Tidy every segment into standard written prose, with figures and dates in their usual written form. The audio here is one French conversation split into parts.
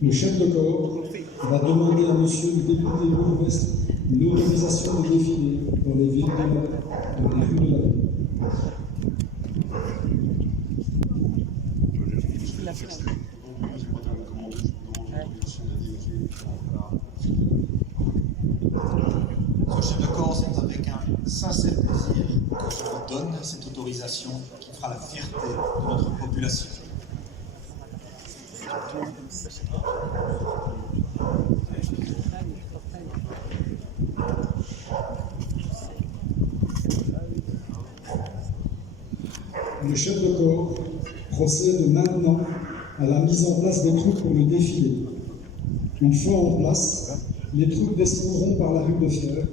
Le chef de corps va demander à monsieur le député bourgmestre une autorisation de défiler dans les villes dans les rues de la ville. Monsieur le chef de corps, c'est avec un sincère plaisir que je vous donne cette autorisation qui fera la fierté de notre population. Le chef de corps procède maintenant à la mise en place des troupes pour le défilé. Une fois en place, les troupes descendront par la rue de Fleurs,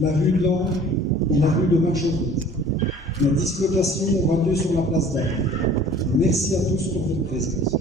la rue de Langres et la rue de Marcheville. La dislocation aura lieu sur la place d'Armes. Merci à tous pour votre présence.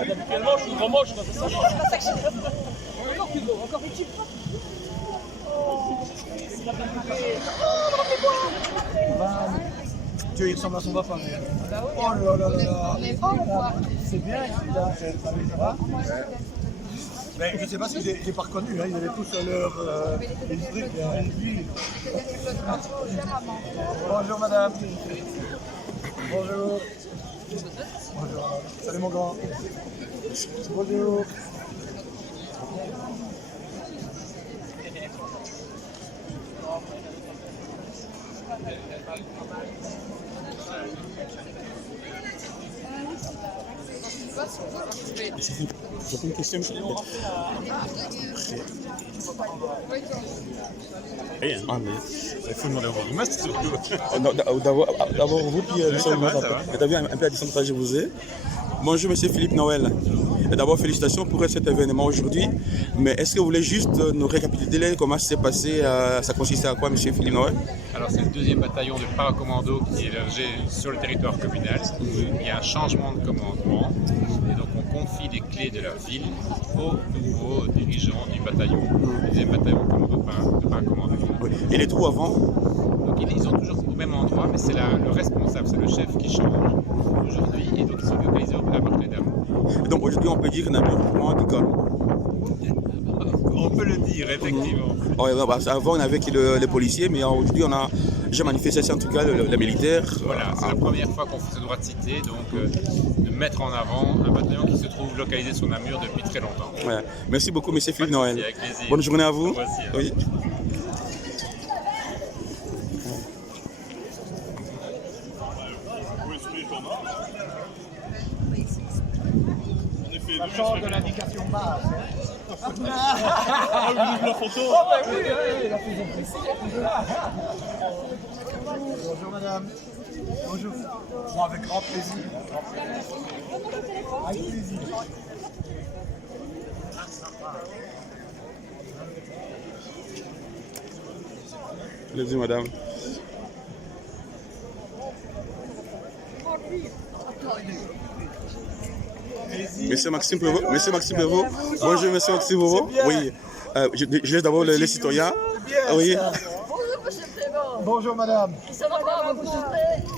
Habituellement, je suis grand moche, c'est ça. Encore utile. Dieu, il ressemble à son papa. Oh là là là là. C'est bien, celui-là. Ça va? Mais je ne sais pas si j'ai pas reconnu, hein. Ils avaient tous leur truc, Bonjour madame. Bonjour. Bonjour. Salut mon grand. Bonjour. J'ai une question, monsieur. Il faut demander au bourgmestre surtout. D'abord vous, puis t'as vu un peu la distance que je vous ai. Bonjour monsieur Philippe Noël. D'abord félicitations pour cet événement aujourd'hui. Mais est-ce que vous voulez juste nous récapituler comment ça s'est passé, ça consistait à quoi monsieur Philippe Noël? Alors c'est le 2e bataillon de paracommando qui est hébergé sur le territoire communal. Il y a un changement de commandement et donc on confie les clés de la ville aux nouveaux dirigeants du bataillon, le 2e bataillon de paracommando. Et les trous avant? Donc ils sont toujours au même endroit, mais c'est le responsable, c'est le chef qui change aujourd'hui et donc ils sont localisés à Marc-les-Dames. Donc aujourd'hui on peut dire qu'on a plus vraiment du calme. On peut le dire, effectivement. Avant on avait les policiers, mais aujourd'hui on a déjà manifesté en tout cas les militaires. Voilà, c'est la première fois qu'on fait ce droit de cité, donc de mettre en avant un bataillon qui se trouve localisé sur Namur depuis très longtemps. Ouais. Merci beaucoup monsieur Philippe Noël. Avec plaisir. Bonne journée à vous. Oui. Ça change de l'indication base. La photo. Oh ben oui, la faisons précis. Bonjour madame. Bonjour. Bon, avec grand plaisir. Avec plaisir. Allez-y madame. Monsieur Maxime Prévost. Monsieur Maxime Prévost. Bonjour monsieur Maxime Prévost. Oui. Je laisse d'abord les citoyens. Oui. Bonjour monsieur Prévost. Bonjour madame. Ça va pas vous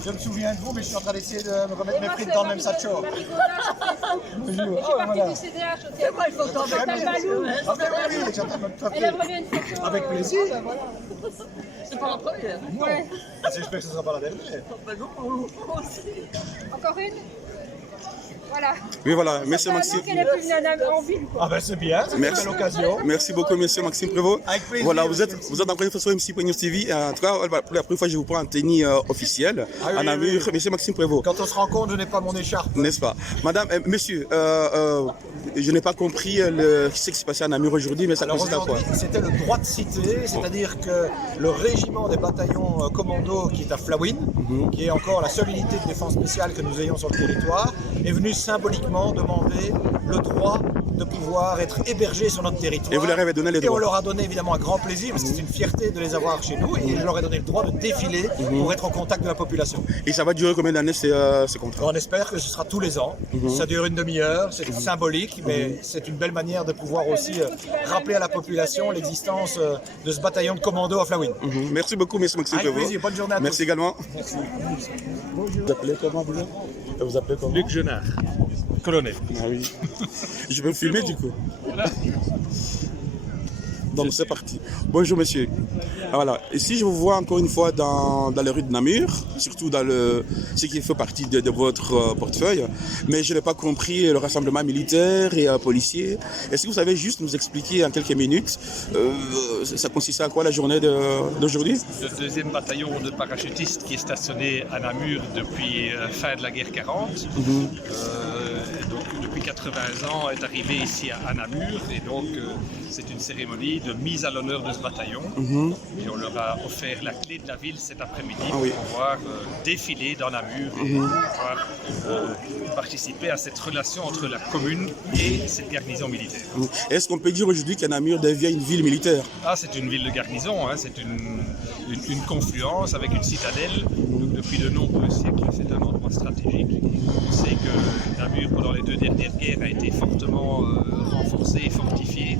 Je me souviens de vous, mais je suis en train d'essayer de me remettre mes frites dans le même sacho. Bonjour. Je suis partie du CDH aussi. C'est quoi, il faut t'en mettre un ballon. Ah ben oui, j'attends notre Elle papier. aimerait bien une photo. Avec plaisir. C'est pas la première. Non. Ouais. J'espère que ce ne sera pas la dernière. Bah non, moi aussi. Encore une. Voilà. Oui voilà, monsieur Maxime. qu'elle est plus en ville, quoi. Ah ben c'est bien, c'est une Merci. belle occasion. Merci beaucoup, monsieur Maxime Prévost. Avec plaisir. Voilà, vous êtes encore une fois sur MC News TV. En tout cas, pour la première fois, je vous prends en tenue officielle Ah oui, à Namur. oui. Monsieur Maxime Prévost, Quand on se rencontre, je n'ai pas mon écharpe. n'est-ce pas? Madame, monsieur, je n'ai pas compris ce qui s'est passé à Namur aujourd'hui, mais ça Alors consiste à quoi? aujourd'hui, c'était le droit de cité, c'est-à-dire que le régiment des bataillons commando qui est à Flawin, qui est encore la seule unité de défense spéciale que nous ayons sur le territoire, est venu symboliquement demander le droit de pouvoir être hébergés sur notre territoire. Et vous leur avez donné les Et on droits? leur a donné évidemment un grand plaisir, parce que c'est une fierté de les avoir chez nous, et je leur ai donné le droit de défiler pour être en contact de la population. Et ça va durer combien d'années ce contrat? On espère que ce sera tous les ans. Ça dure une demi-heure, c'est symbolique, mais c'est une belle manière de pouvoir aussi rappeler à la population l'existence de ce bataillon de commando à Flawin. Merci beaucoup, monsieur Maxime Avec Prévost. plaisir, bonne journée à tous. Merci également. Merci. Vous appelez comment vous? Vous appelez comment? Luc Genard, colonel. Ah oui. Je peux me filmer du coup. Donc c'est parti. Bonjour monsieur. Voilà. Ici je vous vois encore une fois dans les rues de Namur, surtout dans ce qui fait partie de votre portefeuille. Mais je n'ai pas compris le rassemblement militaire et policier. Est-ce que vous savez juste nous expliquer en quelques minutes ça consistait à quoi la journée d'aujourd'hui? Le 2e bataillon de parachutistes qui est stationné à Namur depuis fin de la guerre 40. Donc depuis 80 ans est arrivé ici à Namur et donc c'est une cérémonie de mise à l'honneur de ce bataillon. Et on leur a offert la clé de la ville cet après-midi pour pouvoir défiler dans Namur et pouvoir participer à cette relation entre la commune et cette garnison militaire. Est-ce qu'on peut dire aujourd'hui que Namur devient une ville militaire? Ah, c'est une ville de garnison, hein. C'est une confluence avec une citadelle. Donc, depuis de nombreux siècles, c'est un endroit stratégique. On sait que Namur, pendant les 2 dernières guerres, a été fortement renforcée et fortifiée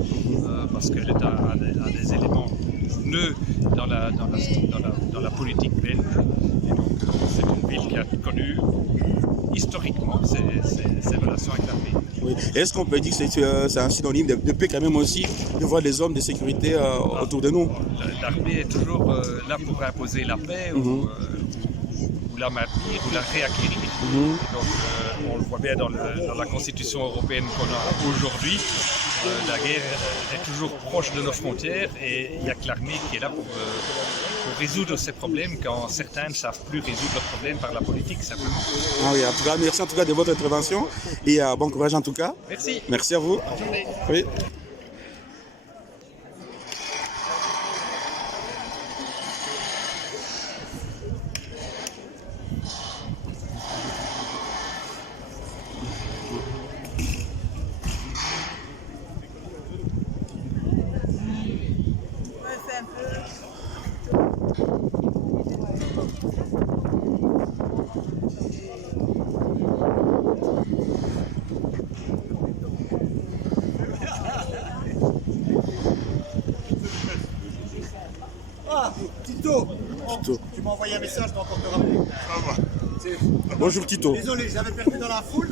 parce qu'elle est un des éléments nœud dans la politique belge. Et donc c'est une ville qui a connu historiquement ces relations avec l'armée. Oui. Est-ce qu'on peut dire que c'est un synonyme de paix quand même aussi, de voir des hommes de sécurité autour de nous? L'armée est toujours là pour imposer la paix ou la maintenir ou la réacquérir. Donc on le voit bien dans la constitution européenne qu'on a aujourd'hui. La guerre est toujours proche de nos frontières et il n'y a que l'armée qui est là pour résoudre ces problèmes quand certains ne savent plus résoudre leurs problèmes par la politique simplement. Ah oui, en tout cas, merci en tout cas de votre intervention et bon courage en tout cas. Merci. Merci à vous. Bonne journée. Oui. Tito, Tito. tu m'as envoyé un message, je dois encore te rappeler. Bonjour Tito. Désolé, j'avais perdu dans la foule.